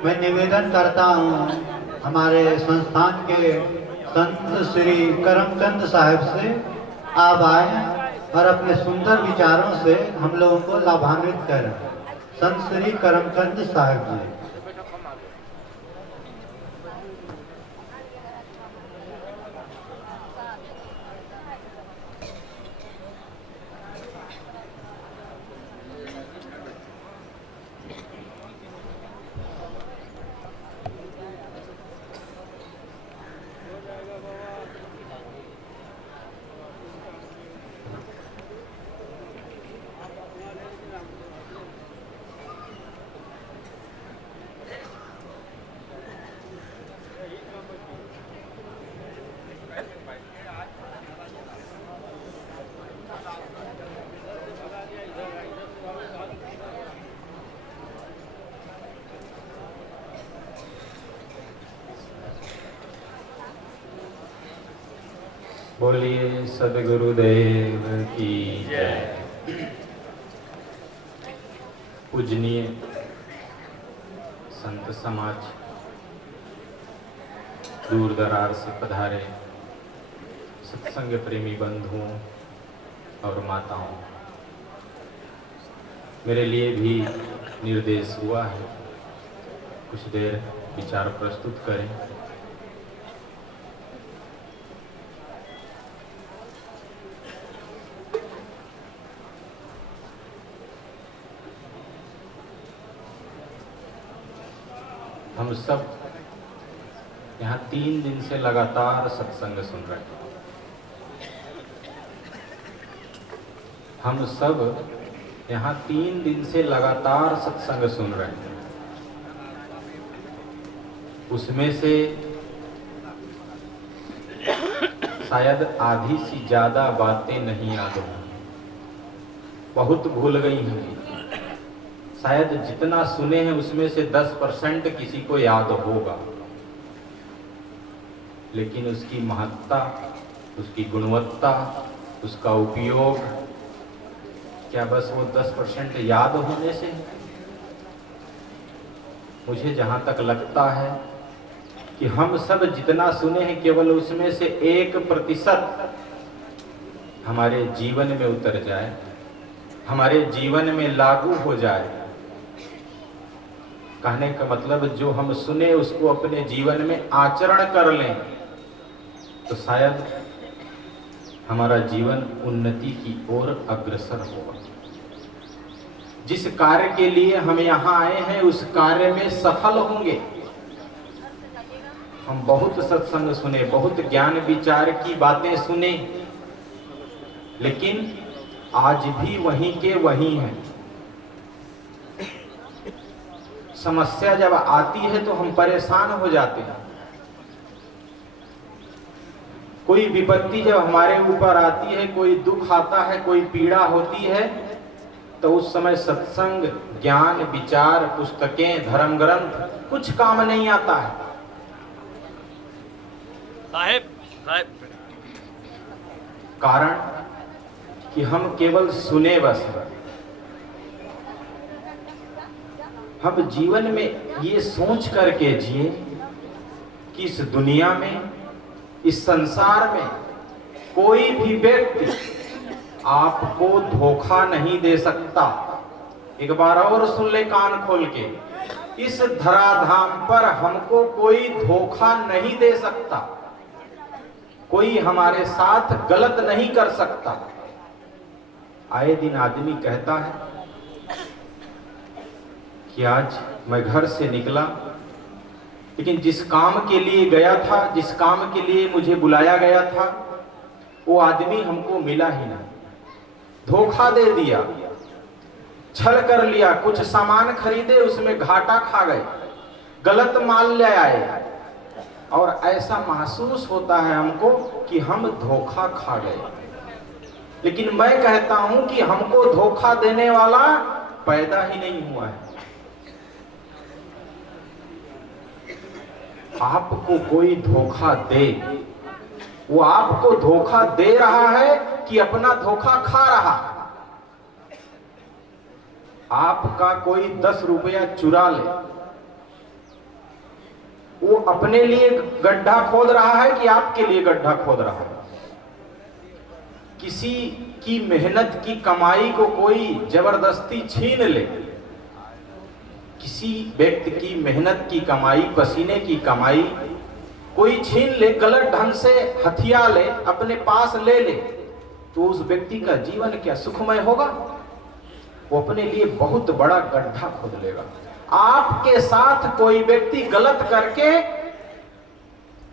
मैं निवेदन करता हूँ हमारे संस्थान के संत श्री करमचंद साहब से आप आए और अपने सुंदर विचारों से हम लोगों को लाभान्वित करें। संत श्री करमचंद साहब जी। बोलिए सद्गुरुदेव की जय। पूजनीय संत समाज, दूर दरार से पधारे सत्संग प्रेमी बंधुओं और माताओं, मेरे लिए भी निर्देश हुआ है कुछ देर विचार प्रस्तुत करें। हम सब यहाँ 3 दिन से लगातार सत्संग सुन रहे हैं। हम सब यहाँ 3 दिन से लगातार सत्संग सुन रहे हैं। उसमें से शायद आधी से ज्यादा बातें नहीं याद होंगी, बहुत भूल गई हैं। शायद जितना सुने हैं उसमें से 10% किसी को याद होगा, लेकिन उसकी महत्ता, उसकी गुणवत्ता, उसका उपयोग क्या बस वो 10% याद होने से? मुझे जहां तक लगता है कि हम सब जितना सुने हैं केवल उसमें से 1% हमारे जीवन में उतर जाए, हमारे जीवन में लागू हो जाए। कहने का मतलब जो हम सुने उसको अपने जीवन में आचरण कर लें तो शायद हमारा जीवन उन्नति की ओर अग्रसर होगा। जिस कार्य के लिए हम यहाँ आए हैं उस कार्य में सफल होंगे। हम बहुत सत्संग सुने, बहुत ज्ञान विचार की बातें सुने, लेकिन आज भी वहीं के वहीं हैं। समस्या जब आती है तो हम परेशान हो जाते हैं। कोई विपत्ति जब हमारे ऊपर आती है, कोई दुख आता है, कोई पीड़ा होती है, तो उस समय सत्संग, ज्ञान विचार, पुस्तकें, धर्म ग्रंथ कुछ काम नहीं आता है। साहेब कारण कि हम केवल सुने बस। हम जीवन में ये सोच करके जिए कि इस दुनिया में, इस संसार में कोई भी व्यक्ति आपको धोखा नहीं दे सकता। एक बार और सुन ले कान खोल के, इस धराधाम पर हमको कोई धोखा नहीं दे सकता, कोई हमारे साथ गलत नहीं कर सकता। आए दिन आदमी कहता है कि आज मैं घर से निकला, लेकिन जिस काम के लिए गया था, जिस काम के लिए मुझे बुलाया गया था, वो आदमी हमको मिला ही नहीं, धोखा दे दिया, छल कर लिया, कुछ सामान खरीदे उसमें घाटा खा गए, गलत माल ले आए, और ऐसा महसूस होता है हमको कि हम धोखा खा गए। लेकिन मैं कहता हूं कि हमको धोखा देने वाला पैदा ही नहीं हुआ है। आपको कोई धोखा दे, वो आपको धोखा दे रहा है कि अपना धोखा खा रहा है। आपका कोई 10 रुपया चुरा ले, वो अपने लिए गड्ढा खोद रहा है कि आपके लिए गड्ढा खोद रहा है? किसी की मेहनत की कमाई को कोई जबरदस्ती छीन ले, किसी व्यक्ति की मेहनत की कमाई, पसीने की कमाई कोई छीन ले, गलत ढंग से हथिया ले, अपने पास ले ले, तो उस व्यक्ति का जीवन क्या सुखमय होगा? वो अपने लिए बहुत बड़ा गड्ढा खोद लेगा। आपके साथ कोई व्यक्ति गलत करके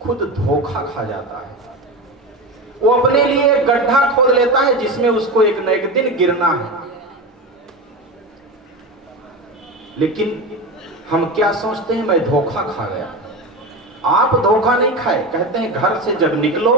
खुद धोखा खा जाता है, वो अपने लिए एक गड्ढा खोद लेता है जिसमें उसको एक न एक दिन गिरना है। लेकिन हम क्या सोचते हैं, मैं धोखा खा गया। आप धोखा नहीं खाए। कहते हैं घर से जब निकलो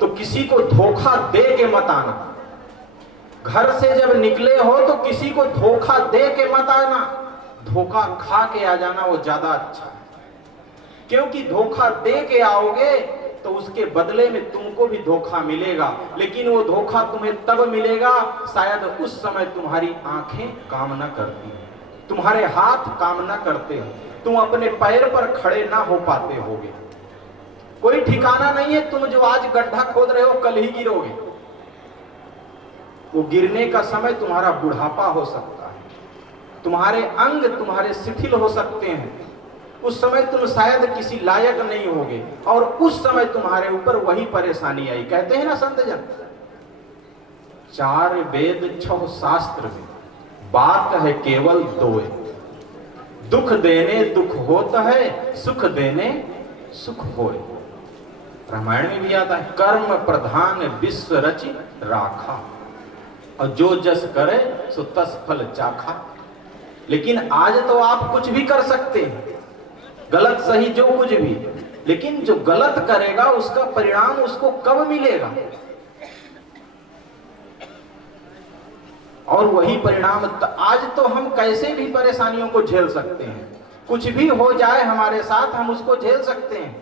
तो किसी को धोखा दे के मत आना। घर से जब निकले हो तो किसी को धोखा दे के मत आना, धोखा खा के आ जाना वो ज्यादा अच्छा है। क्योंकि धोखा दे के आओगे तो उसके बदले में तुमको भी धोखा मिलेगा, लेकिन वो धोखा तुम्हें तब मिलेगा शायद उस समय तुम्हारी आंखें काम न करती, तुम्हारे हाथ काम न करते हो, तुम अपने पैर पर खड़े ना हो पाते होगे। कोई ठिकाना नहीं है, तुम जो आज गड्ढा खोद रहे हो कल ही गिरोगे। वो गिरने का समय तुम्हारा बुढ़ापा हो सकता है, तुम्हारे अंग तुम्हारे शिथिल हो सकते हैं, उस समय तुम शायद किसी लायक नहीं होगे, और उस समय तुम्हारे ऊपर वही परेशानी आई। कहते हैं ना संत जन, 4 वेद 6 शास्त्र में बात है केवल 2, दुख देने दुख होता है, सुख देने सुख होए। रामायण में भी आता है, कर्म प्रधान विश्व रचि राखा, और जो जस करे सो तस फल चाखा। लेकिन आज तो आप कुछ भी कर सकते हैं, गलत सही जो कुछ भी, लेकिन जो गलत करेगा उसका परिणाम उसको कब मिलेगा? और वही परिणाम आज तो हम कैसे भी परेशानियों को झेल सकते हैं, कुछ भी हो जाए हमारे साथ हम उसको झेल सकते हैं।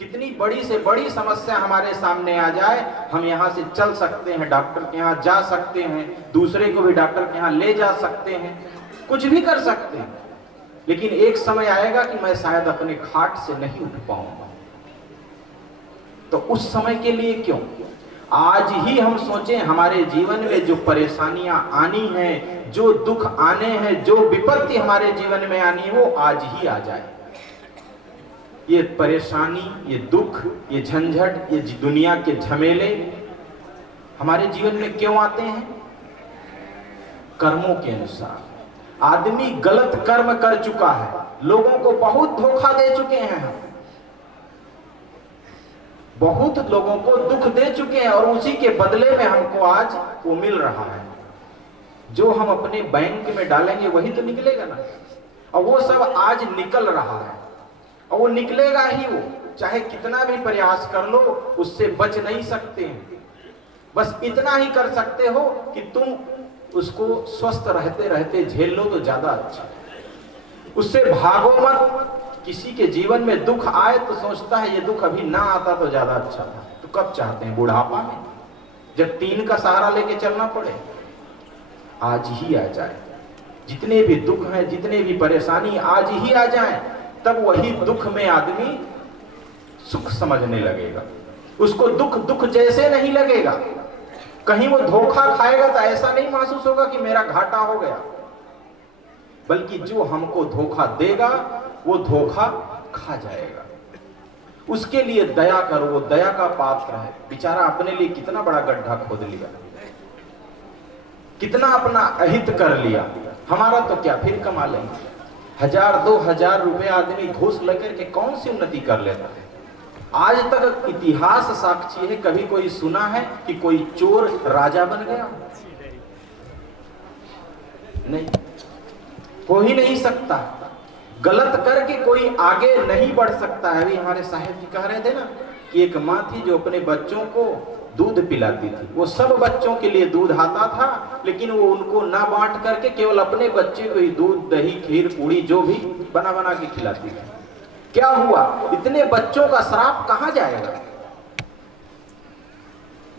कितनी बड़ी से बड़ी समस्या हमारे सामने आ जाए, हम यहाँ से चल सकते हैं, डॉक्टर के यहाँ जा सकते हैं, दूसरे को भी डॉक्टर के यहाँ ले जा सकते हैं, कुछ भी कर सकते हैं। लेकिन एक समय आएगा कि मैं शायद अपने खाट से नहीं उठ पाऊंगा। तो उस समय के लिए क्यों आज ही हम सोचें, हमारे जीवन में जो परेशानियां आनी हैं, जो दुख आने हैं, जो विपत्ति हमारे जीवन में आनी है, वो आज ही आ जाए। ये परेशानी, ये दुख, ये झंझट, ये दुनिया के झमेले हमारे जीवन में क्यों आते हैं? कर्मों के अनुसार। आदमी गलत कर्म कर चुका है, लोगों को बहुत धोखा दे चुके हैं हम, बहुत लोगों को दुख दे चुके हैं, और उसी के बदले में हमको आज वो मिल रहा है। जो हम अपने बैंक में डालेंगे वही तो निकलेगा ना, और वो सब आज निकल रहा है, और वो निकलेगा ही। वो चाहे कितना भी प्रयास कर लो उससे बच नहीं सकते हैं। बस इतना ही कर सकते हो कि तुम उसको स्वस्थ रहते रहते झेल लो तो ज्यादा अच्छा, उससे भागो मत। किसी के जीवन में दुख आए तो सोचता है ये दुख अभी ना आता तो ज्यादा अच्छा था, तो कब चाहते हैं? बुढ़ापा में, जब 3 का सहारा लेके चलना पड़े। आज ही आ जाए, जितने भी दुख हैं, जितने भी परेशानी आज ही आ जाए, तब वही दुख में आदमी सुख समझने लगेगा। उसको दुख दुख जैसे नहीं लगेगा। कहीं वो धोखा खाएगा तो ऐसा नहीं महसूस होगा कि मेरा घाटा हो गया, बल्कि जो हमको धोखा देगा वो धोखा खा जाएगा। उसके लिए दया करो, वो दया का पात्र है। बेचारा अपने लिए कितना बड़ा गड्ढा खोद लिया, कितना अपना अहित कर लिया। हमारा तो क्या, फिर कमा लेंगे 1000-2000 रुपए आदमी घूस लेकर के कौन सी उन्नति कर लेता है? आज तक इतिहास साक्षी है, कभी कोई सुना है कि कोई चोर राजा बन गया? नहीं, हो ही नहीं सकता। गलत करके कोई आगे नहीं बढ़ सकता है। अभी हमारे साहिब जी कह रहे थे ना कि एक माँ थी जो अपने बच्चों को दूध पिलाती थी। वो सब बच्चों के लिए दूध आता था, लेकिन वो उनको ना बांट करके केवल अपने बच्चे को ही दूध, दही, खीर, पूड़ी जो भी बना बना के खिलाती थी। क्या हुआ? इतने बच्चों का श्राप कहां जाएगा?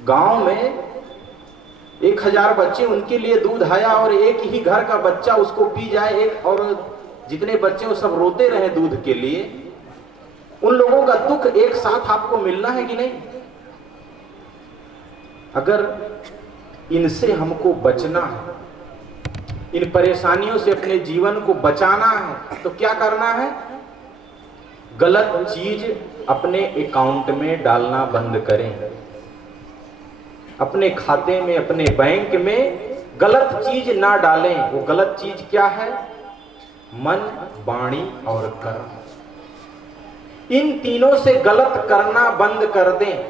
गांव में 1000 बच्चे, उनके लिए दूध आया, और एक ही घर का बच्चा उसको पी जाए, एक और जितने बच्चे वो सब रोते रहे दूध के लिए, उन लोगों का दुख एक साथ आपको मिलना है कि नहीं? अगर इनसे हमको बचना है, इन परेशानियों से अपने जीवन को बचाना है, तो क्या करना है? गलत चीज अपने अकाउंट में डालना बंद करें। अपने खाते में, अपने बैंक में गलत चीज ना डालें। वो गलत चीज क्या है? मन, वाणी और कर्म। इन तीनों से गलत करना बंद कर दें।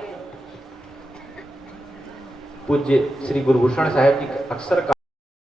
पूज्य श्री गुरुभूषण साहब जी अक्सर